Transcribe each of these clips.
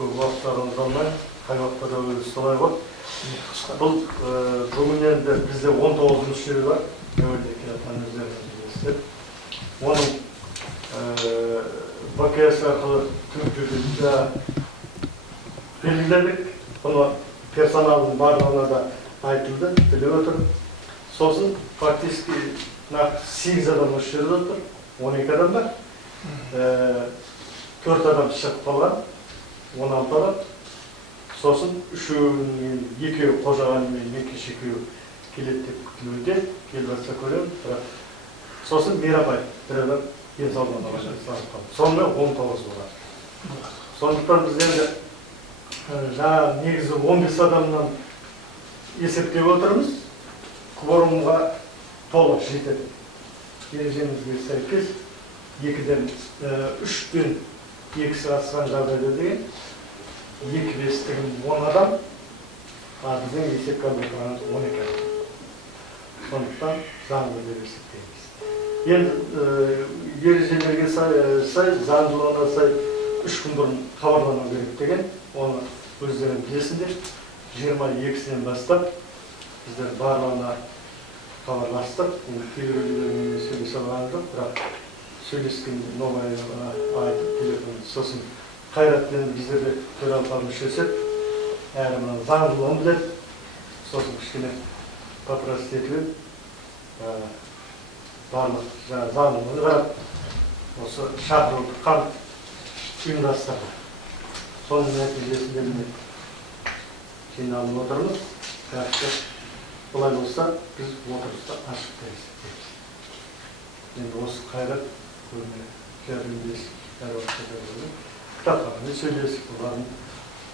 көп уақыттарыңыз алмай, қай уақытта да өзі солай ғой. Бұл бүгін енді бізде 19 мүшелі бар. Өте келатқан өздеріңіз білесіздер. Оның БКС арқылы түркілікті белгіледік. Бұны персоналдың барлығына да айтылды, біліп отыр. Сосын фактически 8 адам осы жерде отыр, 12 адам бар. 4 адам шығып қалған, 16 адам. Сосын екеуі қожағанымен, екеуі келеді деп күтілуде, келіп жатса көремін. Сосын Мерабай, бір адам денсаулығына байланысты. Сонымен 19 болады. Сондықтан біз енді негізі 15 адамнан есептеп отырмыз. Кворумға толық жетеді. Ережемізге сәйкес 3-тен 2 асқан жағдайда деген 2-5-тен 10 адам, біздің есепке алып отырғанымыз 12 адам. Сондықтан заңды деп есептейміз. Енді ережелерге сай, заңдылығына сай 3 күн бұрын хабарлану керек деген, оны өздерің білесіңдер. 22-сінен бастап біздер барлығына хабарластық. Кейбіреулермен сөйлесе алған жоқ, бірақ сөйлескен новая айтып телефон. Сосын Қайратпен біздерде төралқа мүшесі, әрі заңдылығын біледі. Сосын кішкене попросить етіліп, барлық заңдылығын қарап, осы шақырылды қан ұйымдастырды. Соның нәтижесінде жиналып отырмыз. Бұлай болса, біз отырыста ашық та есептейміз. Енді осы Қайрат көбіне жәрдемдесіп, әр уақытта жәрдемдесіп, кітапханамен сөйлесіп, олардың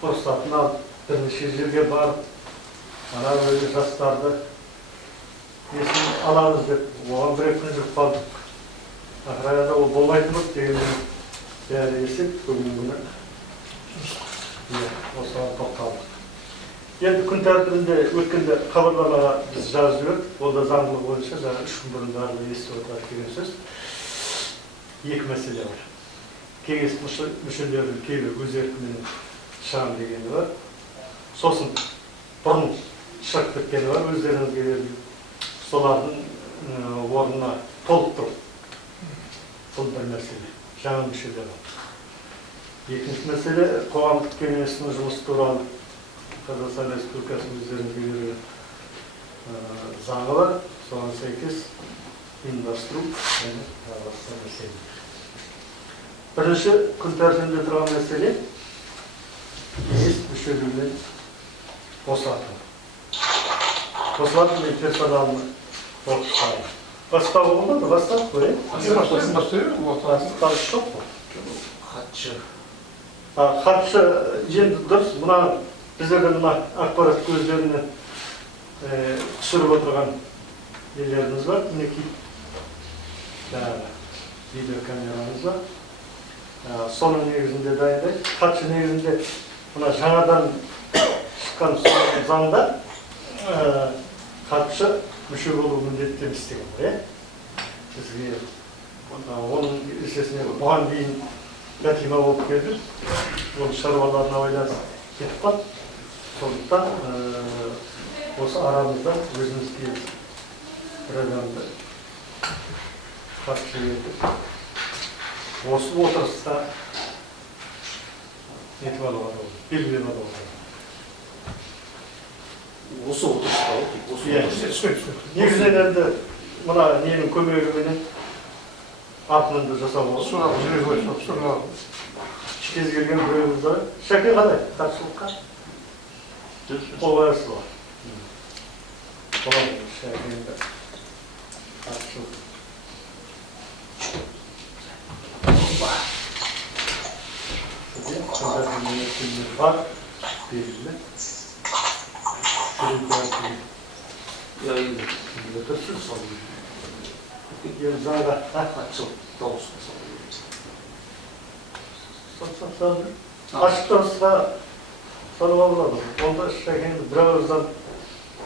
рұқсатын алып, бірнеше жерге барып, ана өзі жастарды есін аламыз деп, оған бір-екі күн жүріп қалдық. Ақыраяда ол болмайтын болды дегенмен бәрі есеп, бүгінгі күні осыған тоқталдық. Енді күн тәртібінде өткенде хабарламаға біз жазып жібердік. Ол да заңдылық бойынша 3 күн бұрын барлығы естіп отырады деген сөз. 2 мәселе бар. Кеңес мүшелерінің кейбір өз еркімен шығам дегені бар. Сосын бұрын шығып кеткені бар. Өздеріңізге солардың орнына толықтыру. Бұл бір мәселе. Жаңа мүшелер бар. Екінші мәселе қоғамдық кеңестің жұмысы туралы Қазақстан Республикасының өздеріңізге берген заңы бар. Соған сәйкес ұйымдастыру және басқа мәселе. Бірінші күн тәртібінде тұрған мәселе кеңес мүшелігінен босату. Босату мен персоналны оқытпайды. Бастауы болады, бастап қой. Қатшы жоқ қой. Қатшы енді дұрыс, мұна біздердің ақпарат көздеріне түсіріп отырған елдеріміз бар. Мінекей видеокамерамыз бар. Соның негізінде дайындайды. Қатшы негізінде мұна жаңадан шыққан заңда қатшы мүше болу міндетті істеген ғой. Бізге оның есесіне бұған дейін бәтима болып келді. Ол шаруаларына байланысты кетіп қалды. Сондықтан осы арамызда өзімізге бір адамды қатшы етіп, осы отырыста нетіп алуға да olur, белгілеп алуға да olur. Осы отырыста ол? Негізінен енді мұна ненің көмегіменен артынымды жасауға olur. Кез келген біреуіміз бар. Шәке қалай? Қатшылыққа? Қол қоясыз ба? Болады, шәкеңді қатшылық. Бар, белгілі. Заңға қатшылық дауысқа ашықтарысқа салуға болады. Онда шәкеңді бір ауыздан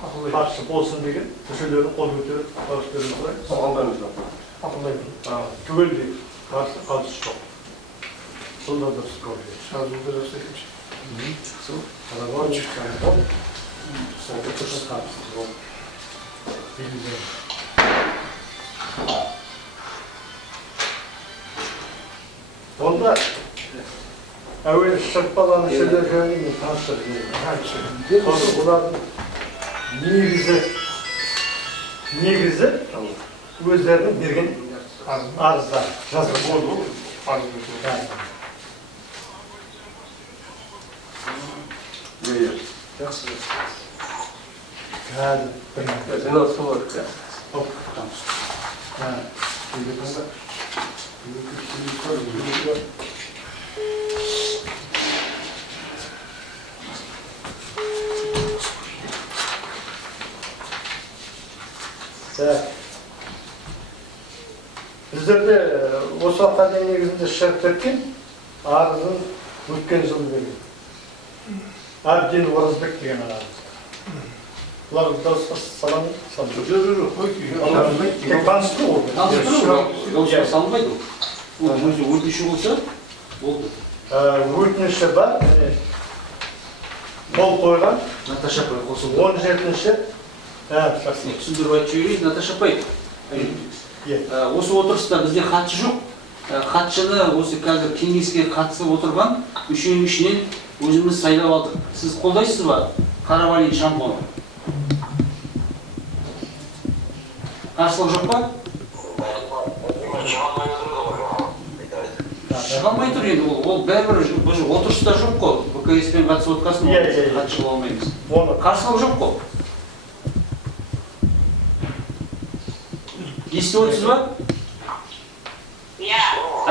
қатшы болсын деген мүшелерін қол көтеріп қарсы беруін сұрайды. Ақылдаймыз. Түгелдей қарсы қалыс жоқ. Сонда дұрыс көреді. Жазуды жасайтыншы. Рабочий комбот. Это же капсул. Onda evvel şartpalan şeylerini tanıştırdı. Sonra bunların негізі өздерінің берген арыздар жазып болды. Біздерде осы уақытқа дейін негізінде шығып кеткен арызын өткен жылы берген. Әбден Оразбек деген ағамыз. Бұлар дауысқа саламын? Жоқ, тек танысты ол. дауысқа салынбайды ол. Өзі өтініші болса, болды. Өтініші бар, қол қойған. Наташа апай қосылды. 17-ші. Түсіндіріп айтып жіберейін, Наташа апай. Осы отырыста бізде хатшы жоқ. Хатшыны осы қазір кеңеске қатысып отырған үшеуінің ішінен өзіміз сайлап алдық. Сіз қолдайсыз ба? Қарабалин Шамбон. Қарсылық жоқ па? Шыға алмай тұр енді ол бәрібір біз отырыста жоқ қой. ВКС-пен қатысып отырғасын, хатшы бола алмаймыз. Қарсылық жоқ қой. Естіп отырсыз ба?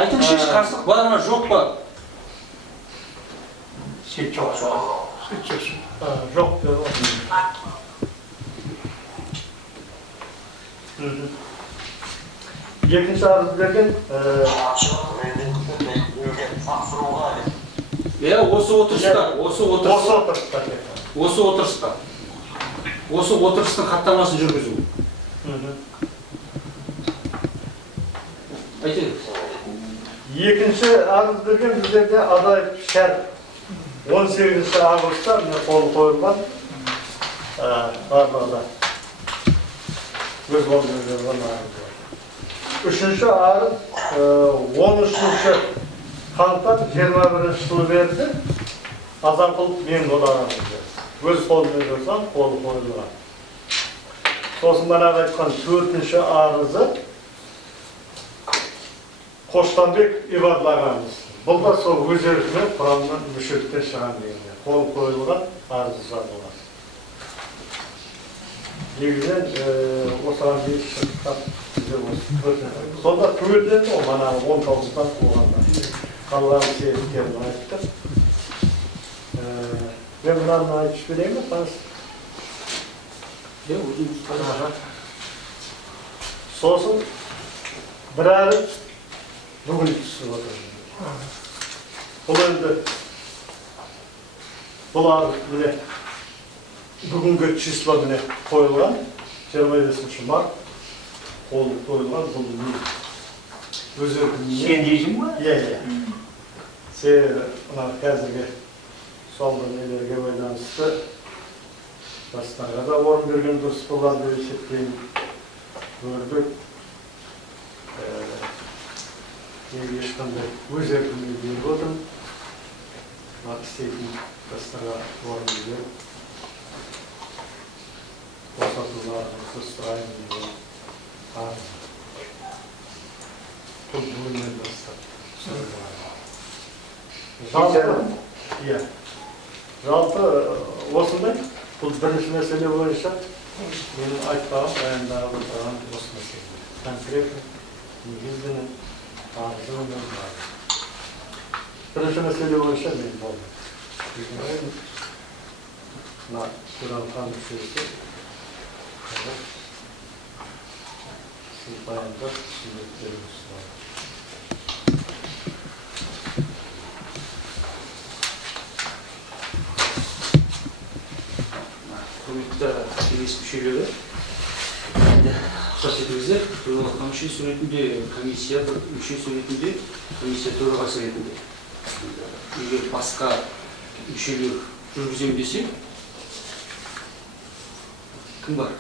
Айтыңызшы, қарсылық бар ма, жоқ па? Жоқ. Екінші арыз берген осы отырыстың хаттамасын жүргізу. Екінші арыз берген біздерде адай шәрт 18 августта қол қойылған арнада. Өз қолымен берген арыз. Үшінші арыз 13 қаңтар 21 жылы берді. Азамқұлов мен болағанымыз. Өз қолымен берген қол қойылған. Сосын манағы айтқан 4-ші арызы Қоштанбек Иварлағанымыз. Бұл да сол өз еркімен құрамынан мүшеліктен шыған дегенде. Қол қойылған арызы жазылған. Негізінен осыған дейін шыққан сонда төлден ол манағы 19-дан қоғанда. Қалған себептерін айтты. Мен мұнаны айтып берейін бе, таныс? Сосын бір арыз бүгін түсіп отыр. Бұл енді бұл арыз бүгінгі число қойылған 25 март қойылған бұл не? Өз еркімнен. Сен дейсің ба? Сен қазіргі соңғы нелерге байланысты жастарға да орын берген дұрыс болған деп есептеймін. Көрдік. Ешқандай өз еркімнен беріп отырмын. Істейтін жастарға орын беріп босатуларыңызды сұраймын деп арыз. Бұл бүгіннен бастап. Жалпы осындай, бұл бірінші мәселе бойынша менің айтпағым, баяндағым отырған осы мәселе. Конкретно негізінен арызын мен бар. Бірінші мәселе бойынша мен болдым. Мына Құранхан сөзі сіз баяндап түсіндіріп сұрайды. Құрметті кеңес мүшелері, рұқсат етіңіздер, төрағалық мүшесі ретінде, комиссия мүшесі ретінде, комиссия төрағасы ретінде. Егер басқа мүшелер жүргіземін десе, кім бар?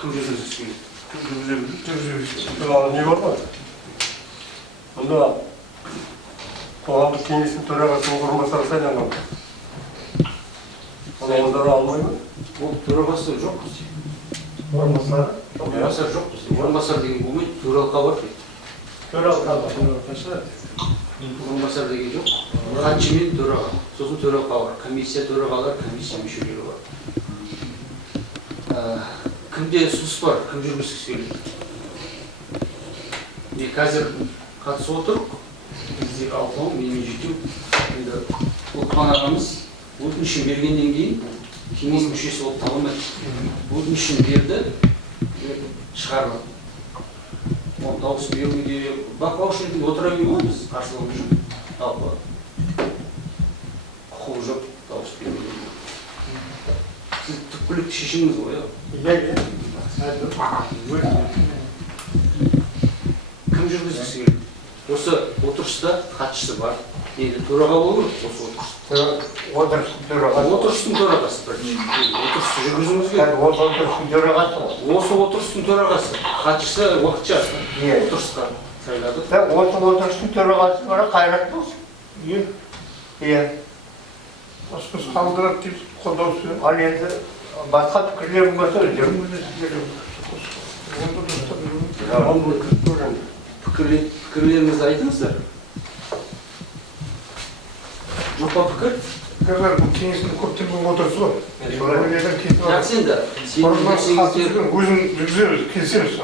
Кім жүргізгісі келеді? Не бар ма? Мұнда қоғамдық кеңестің төрағасының орынбасары сайланған. Оны алмай ма? Ол төрағасы жоқ бізде. Орынбасар. Орынбасар жоқ бізде. Орынбасар деген болмайды, төралқа бар дейді. Төралқа бар. Орынбасар деген жоқ. Хатшы мен төраға. Сосын төралқа бар. Комиссия төрағалар, комиссия мүшелері бар. Кімде ұсыныс бар, кім жүргізгісі келеді? Қазір қатысып отырық. Бізде 6, менімен 7. Енді Ұлтхан ағамыз өтінішін бергеннен кейін кеңес мүшесі болып табылмайды. Өтінішін берді, шығарылады. Оны дауыс беруге бақылаушы ретінде отыра бермей ма біз қарсылығымыз жоқ. Талқылады. Құқығы жоқ дауыс беруге. Сіз түпкілікті шешіміңіз ғой, кім жүргізгісі келеді? Осы отырыста хатшысы бар. Енді төраға болу керек осы отырыста. Отырыстың төрағасы. Отырыстың төрағасы. Отырысты жүргізуіміз керек. Отырыстың төрағасы. Осы отырыстың төрағасы. Хатшысы уақытша отырысқа сайлады. Осы отырыстың төрағасы бара қайрат болсын. Иә. Басқасы қалдырады деп қолдаушы. Ал енді басқа пікірлерің болса Пікірлеріңізді айтыңыздар. Жоқ па пікір? Қазір бұл кеңестің көптен бері отырысы ғой. Жақсы енді. Өзін жүргіземіз, келісеміз.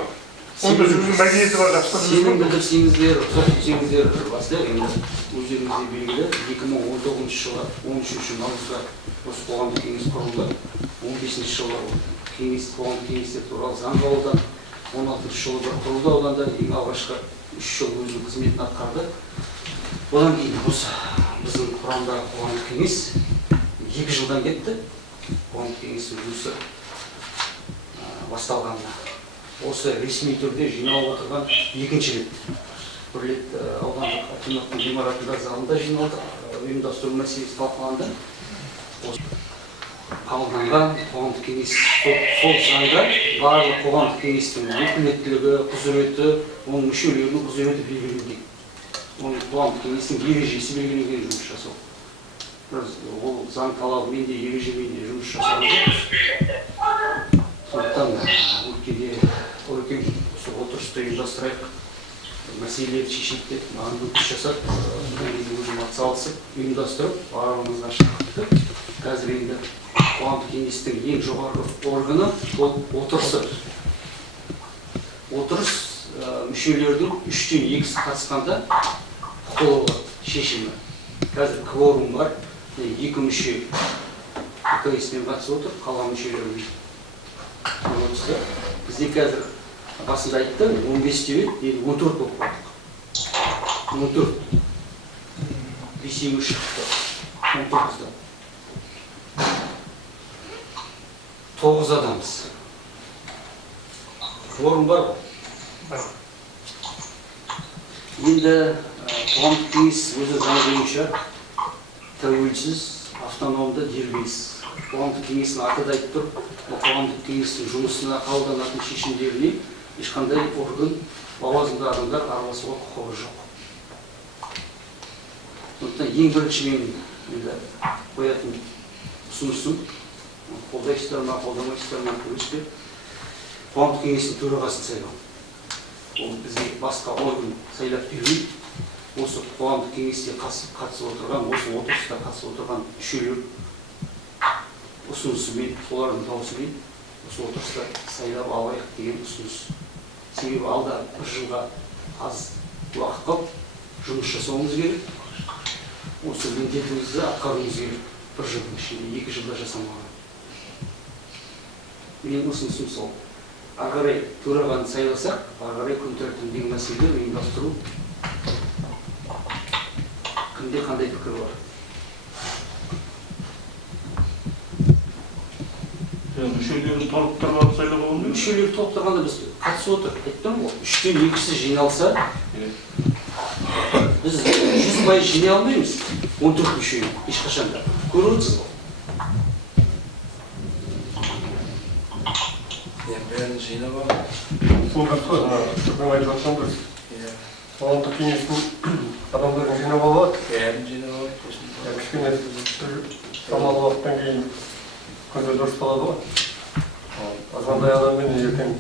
Онда жүргізу мәдениеті бар, жақсы сенің білдірсеңіздер, соқтырсеңіздер баста енді өздеріңізде белгілі 2019 жылы 13 наурызда осы қоғамдық кеңес құрылды. 15 жылы қоғамдық кеңестер туралы заң қабылданды. 16 жылы бір құрылды, одан да ең алғашқы 3 жыл өзінің қызметін атқарды. Одан кейін осы біздің құрамдағы қоғамдық кеңес 2 жылдан кетті. Қоғамдық кеңестің жұмысы басталғанына. Осы ресми түрде жиналып отырған екінші рет. Бір рет аудандық акиматтың ғимаратында залында жиналдық, ұйымдастыру мәселесі талқыланды. Қабылданған қоғамдық кеңес сол заңда барлық қоғамдық кеңестің өкілеттілігі, құзыреті, оның мүшелерінің құзыреті белгіленген. Оның қоғамдық кеңестің ережесі белгіленген жұмыс жасау. Ол заң талабымен де ережемен де жұмыс жасауымыз. Сондықтан осы отырысты ұйымдастырайық, мәселелерді шешейік деп маған өтініш жасап, өзім атсалысып, ұйымдастырып, барлығымызға шақыртып, қазір енді қоғамдық кеңестің ең жоғарғы органы ол отырысы. Отырыс мүшелердің 3-тен 2-сі қатысқанда құқылы шешімі. Қазір кворум бар, 2 мүше КС-пен қатысып отыр, қалған мүшелердің отырыста. Бізде қазір басында айтты, 15 деп еді, 14 болып қойдық. 14. 5-егі шықты, 19-да. 9 адамыз. Кворум бар ғой? Енді қоғамдық кеңес өзі заң бойынша тәуелсіз, автономды, дербес. Қоғамдық кеңестің аты да айтып тұр, қоғамдық кеңестің жұмысына қабылданатын шешімдеріне ешқандай орган, лауазымды адамдар араласуға құқығы жоқ. Сондықтан ең бірінші мен қоятын ұсынысым, қолдайсыздар ма, қолдамайсыздар ма, көрсетіп, қоғамдық кеңестің төрағасын сайлау. Ол бізге басқа орган сайлап бермей, осы қоғамдық кеңесте қатысып отырған, осы отырыста қатысып отырған мүшелер ұсынысымен, солардың дауысымен осы отырыста сайлап алайық деген ұсыныс. Себебі алда бір жылға аз уақыт қалып жұмыс жасауымыз керек. Осы міндетімізді атқаруымыз керек. Бір жылдың ішінде, 2 жылда жасамаған. Менің ұсынысым сол. Ары қарай төрағаны сайласақ, ары қарай күн тәртібіндегі мәселелер ұйымдастыру. Кімде қандай пікір бар? Мүшелерін толықтырып сайлауға болмайды? Мүшелерді толықтырғанда біз қатысып отыр. Айттым ғой, 3-тен 2-сі жиналса, біз 100% жинай алмаймыз. 14 мүше ешқашан да. Көріп отырсыз ғой? Бәрін жинап алып. Сонда сіздің айтып жатқан дұрыс. Қоғамдық кеңестің адамдарын жинап алады. Бәрін жинап алып. Кішкене шамалы уақыттан кейін күнде дұрыс болады ғой. Азғантай адаммен ертең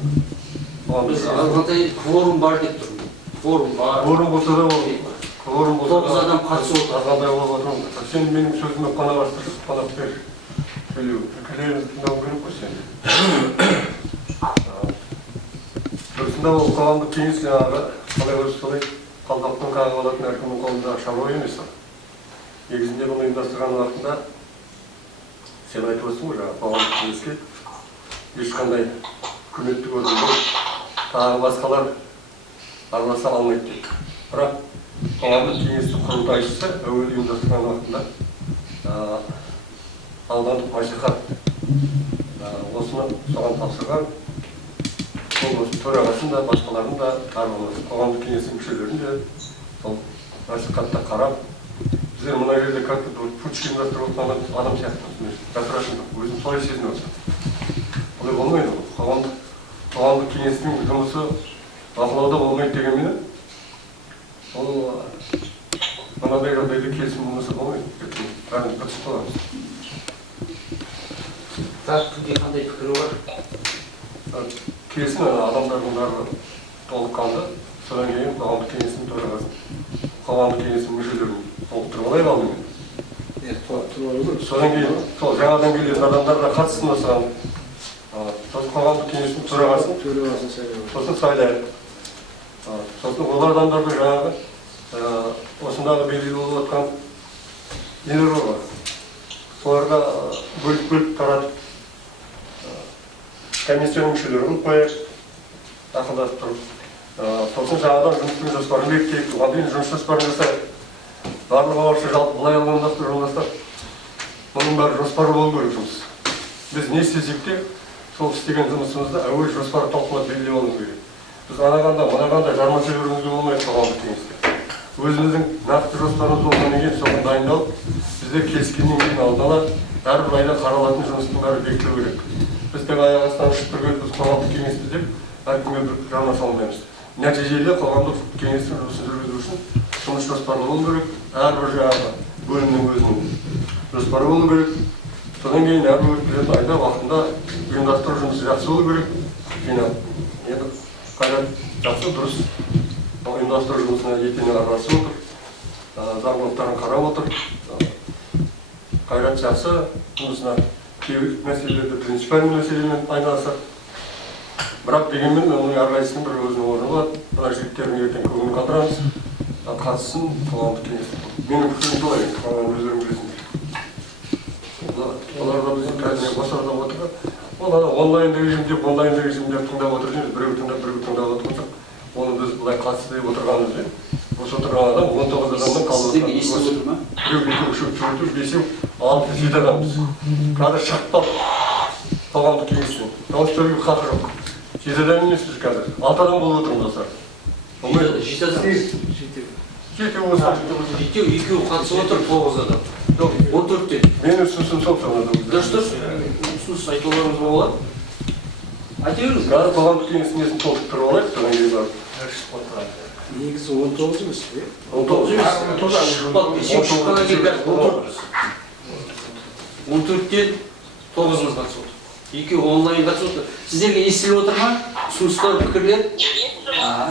Біз азғантай кворум бар деп тұрмын. Кворум бар. кворум болса да ол кворум болса 9 адам қатысып отыр. азғантай болып отырмын. Сен менің сөзіме қанағаттанып қанат бер. Пікірлеріңді тыңдау керек қой сен. Дұрысында ол қоғамдық кеңес жаңағы қалай болса солай қалдықтың қағып алатын әркімнің қолында шаруа емес. Негізінде бұны ұйымдастырған уақытында сен айтып отырсың ғой жаңағы қоғамдық кеңеске ешқандай үкіметтік органдар тағы басқалар араласа алмайды дейді. Бірақ қоғамдық кеңестің құрылтайшысы әуелі ұйымдастырған уақытында аудандық мәслихат осыны соған тапсырған. Осы төрағасын да, басқаларын да, қоғамдық кеңестің мүшелерін де сол мәслихатта қарап, біздер мына жерде как-то путч ұйымдастырып отқан адам сияқтымыз. Жасыратын жоқ, өзім солай сезініп отырмын. Олай болмайды ғой. Қоғамдық кеңестің жұмысы бақылауда болмайды дегенмен, ол мынадай жағдайда келісім болмаса болмайды. Бәрін дұрыс боламыз. Тәртіпке қандай пікірі бар? Келсін адамдардың барлығы толыққанды, содан кейін қоғамдық кеңестің төрағасын, қоғамдық кеңестің мүшелерін толықтырып алайық алдымен. Содан кейін сол жаңадан келетін адамдар да қатыссын осыған. Сосын қоғамдық кеңестің төрағасын сосын сайлайық. Сосын ол адамдарды жаңағы осындағы белгілі болып жатқан нелер бар. Соларға бөліп таратып комиссияның мүшелері қылып қояйық, ақылдасып тұрып. Сосын жаңадан жұмыстың жоспарын бекітейік, оған дейін жұмыс жоспарын жасайық. Барлығы орысша жалпы былай алғандастыр, жолдастар. Мұның бәрі жоспары болу керек жұмыс. Біз не істесек те, сол істеген жұмысымызды әуелі жоспары талқылап белгілеп алуымыз керек. Біз анағанда жармаса беруімізге болмайды қоғамдық кеңесте. Өзіміздің нақты жоспарымыз болғаннан кейін соған дайындалып, біздер келіскеннен кейін алдын ала әрбір айда қаралатын жұмыстың бәрі бекітілу керек. Біз тек аяқ астынан ұшып тұрған біз қоғамдық кеңесті деп әркімге бір жарнама салмаймыз. Нәтижелі қоғамдық кеңестің жұмысын жүргізу үшін жұмыс жоспары болу керек. Әрбір жаңағы бөлімнің өзінің жоспары болу керек. Содан кейін әрбір өткізетін айда уақытында ұйымдастыру жұмысы жақсы болу керек. Енді қайрат жақсы дұрыс ұйымдастыру жұмысына етене араласып отыр. Заңдылықтарын қарап отыр. Қайрат жақсы жұмысына кейбір мәселелерді принципиальный мәселемен айналысады. Бірақ дегенмен оның әрқайсысының бір өзінің орны болады. Мына жігіттердің ертең көңілін қалдырамыз. Қатыссын қоғамдық кеңеске. Менің пікірім солай, өздерің білесіңдер. Олар да біздің кәдімгі қосарда отырған. Ол онлайн режимде тыңдап отыр дейміз. Біреу тыңдап отырсақ, оны біз былай қатысты деп отырғанымызбен. Осы отырған адам 19 адамның қалып Сіздегі естіп отыр ма? Біреу, үшеу, төртеу, бесеу, 6-7 адамбыз. Қазір шығып қалып қоғамдық кеңестен. Дауыс беруге хақы жоқ. 7 адам емеспіз қазір. 6 адам болып отырмыз достар. 7 адам. Жетеу осы. Жетеу, екеу қатысып отыр 9 адам. 14-тен. Менің ұсынысым сол тұрғанда. Дұрыс. Ұсыныс айтуларыңыз болады. Айта беріңіз. Қазір қоғамдық кеңестің несін толықтырып алайық, содан кейін барып. Негізі 19 емес пе? 19 емес. Шықпады. Бесеу шыққаннан кейін бәрі 14-тен 9-ымыз қатысып отыр. Екеу онлайн қатысып отыр. Сіздерге естіліп отыр ма? Ұсыныстар, пікірлер?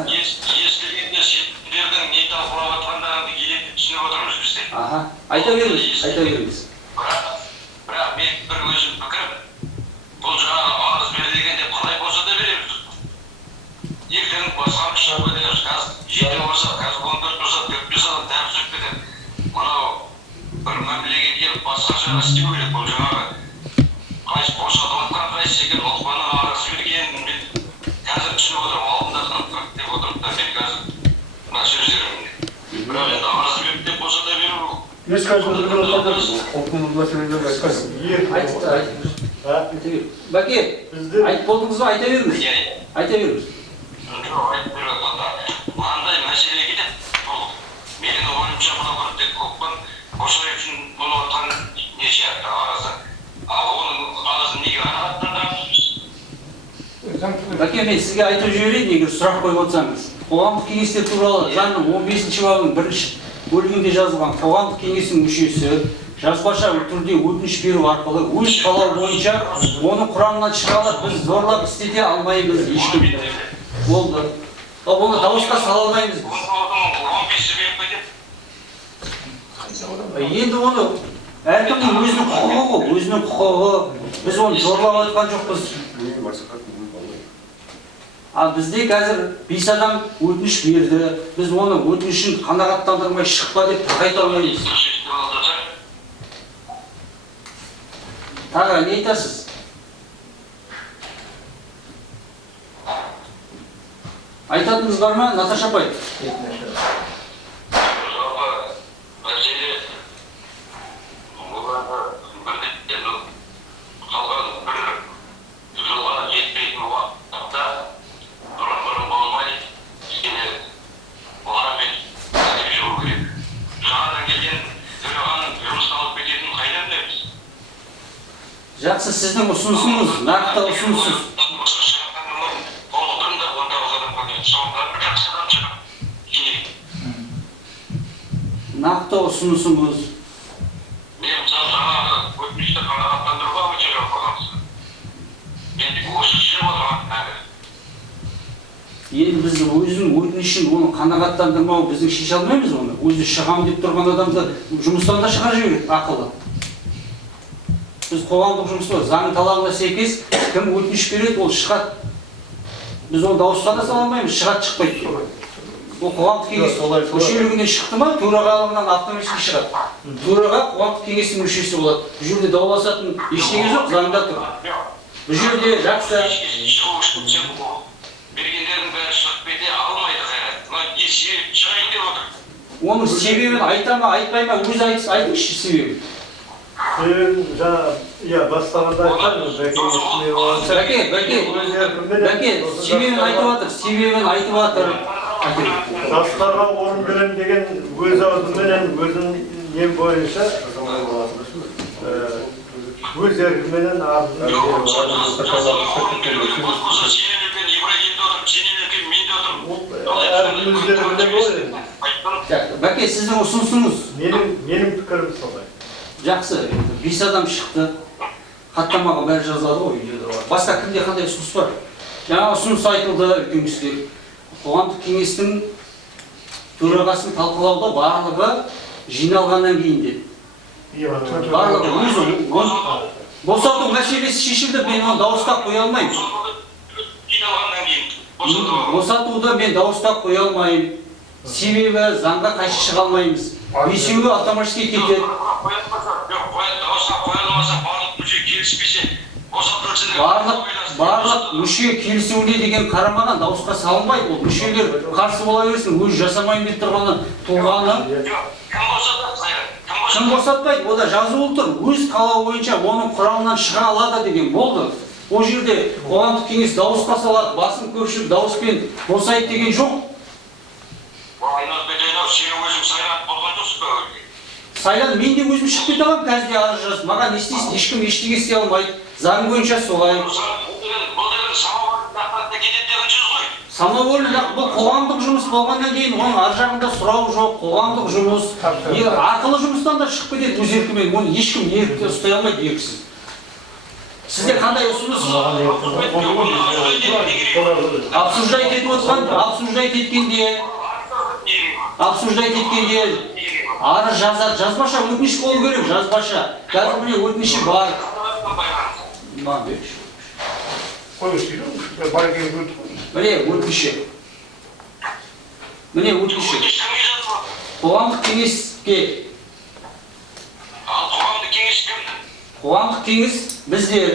Естілгенде сендердің не талқылап жатқандарыңды түсініп отырмыз біздер. Айта беріңіз. Бірақ мен бір өзім пікірім, бұл жаңағы арыз берілгенде қалай болса да береміз. Ертең басқа шығып кетеміз. Қазір 7 болса, қазір 14 болса, 4-5 адам тәмсіп кетеді. Мынау бір мәмілеге келіп басқа жаға істеу керек. Бұл жаңағы қайсы босатып жатқан, қайсы екен ұлпанның арасы берген. Мен қазір түсініп отырмын, алдында қырық деп отырып та мен қазір мына сөздерімде. Бірақ енді арыз беріп деп болса да беру. Ешқайсымыз біліп отырмыз. Ұлттың мәселелерін айтқайсың. Бәке, айтып болдыңыз ба? Айта беріңіз. Жоқ, айтып беріп отырғанда мынандай мәселе кетеді. Бұл менің ойымша мына бір тек көппен осы Бәке, мен сізге айтып жіберейін, егер сұрақ қойып отырсаңыз. Қоғамдық кеңестер туралы заңның 15-ші бабының 1-ші бөлігінде жазылған қоғамдық кеңестің мүшесі жазбаша түрде өтініш беру арқылы өз қалауы бойынша оның құрамынан шыға алады. Біз зорлап істете алмаймыз ешкім. Болды. Ал оны дауысқа сала алмаймыз біз. Енді оны әркімнің өзінің құқығы, өзінің құқығы. Біз оны зорлап атқан жоқпыз. Ал бізде қазір 5 адам өтініш берді. Біз оны өтінішін қанағаттандырмай шықпа деп қайта алмаймыз. Тағы не айтасыз? Айтатыныңыз бар ма, Наташа апай? Жақсы, сіздің ұсынысыңыз, нақты ұсынысыз. Нақты ұсынысыңыз. Мен жаңағы өтінішті қанағаттандыруға өте жоқ боламыз. Мен осы жүріп отырмын. Енді біз өзінің өтінішін оны қанағаттандырмау біздің шеше алмаймыз оны. Өзі шығам деп тұрған адамды жұмыстан да шығарып жібереді ақылы. Біз қоғамдық жұмысты заң талабына сәйкес кім өтініш береді, ол шығады. Біз оны дауысқа да сала алмаймыз, шығады шықпайды. Ол қоғамдық кеңес мүшелігінен шықты ма, төрағалығынан автоматически шығады. Төраға қоғамдық кеңестің мүшесі болады. Бұл жерде дауласатын ештеңе жоқ, заңда тұр. Бұл жерде жақсы. Бергендердің бәрі шығып кете алмайды қайрат. Мына не себеп шығайын деп отыр. Оның себебін айта ма, айтпай ма, өзі айтыңызшы себебін. Иә, бастағанда айтқан, Бәке, себебін айтып жатыр, себебін айтып жатыр. жастарға орын берем деген өз аузыменен, өзінің нем бойынша өз еркіменен арызын Бәке, сіздің ұсынысыңыз? Менің пікірім солай. Жақсы, 5 адам шықты. Хаттамаға бәрі жазылады ғой. Басқа кімде қандай ұсыныс бар? Жаңа ұсыныс айтылды үлкен кісілер. Қоғамдық кеңестің төрағасын талқылауда барлығы жиналғаннан кейін деді. Барлығы өзі босату мәселесі шешілді, мен оны дауысқа қоя алмаймын. Жиналғаннан кейін Босатуды мен дауысқа қоя алмаймын. Себебі заңға қайшы шыға алмаймыз. Бесеуі автоматически кетеді. Барлық мүше келісуіне деген қарамаған дауысқа салынбайды. Ол мүшелер қарсы бола берсін, өз жасамайын деп тұрғаны тұлғаны кім босатпайды, ода жазылып тұр. Өз қалауы бойынша оның құрамынан шыға алады деген болды. Ол жерде қоғамдық кеңес дауысқа салады, басым көпшілік дауыспен босайды деген жоқ. Сайлан, мен де өзім шығып кете аламын, қазір арыз жазып. Маған не істейсің, ешкім ештеңе істей алмайды. Заң бойынша солай. Самовольный бұл қоғамдық жұмыс болғаннан кейін оның ар жағында сұрау жоқ, қоғамдық жұмыс. Арқылы жұмыстан да шығып кетеді өз еркімен. Оны ешкім ерікті ұстай алмайды еріксіз. Сізде қандай ұсыныс? Обсуждать еткенде арыз жазады, жазбаша өтініш болу керек, жазбаша. Қазір міне өтініші бар. Міне өтініші. Міне өтініші. Қоғамдық кеңеске. Қоғамдық кеңес біздер